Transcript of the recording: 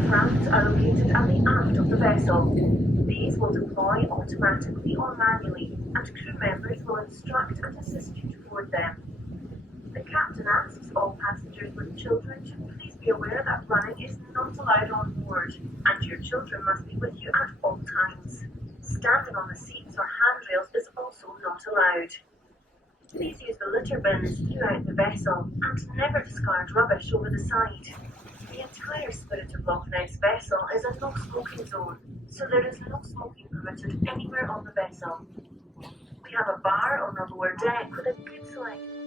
Life rafts are located at the aft of the vessel. These will deploy automatically or manually, and crew members will instruct and assist you to board them. The captain asks all passengers with children to please be aware that running is not allowed on board, and your children must be with you at all times. Standing on the seats or handrails is also not allowed. Please use the litter bins throughout the vessel and never discard rubbish over the side. The entire Spirit of Loch Ness vessel is a no smoking zone, so there is no smoking permitted anywhere on the vessel. We have a bar on the lower deck with a good selection.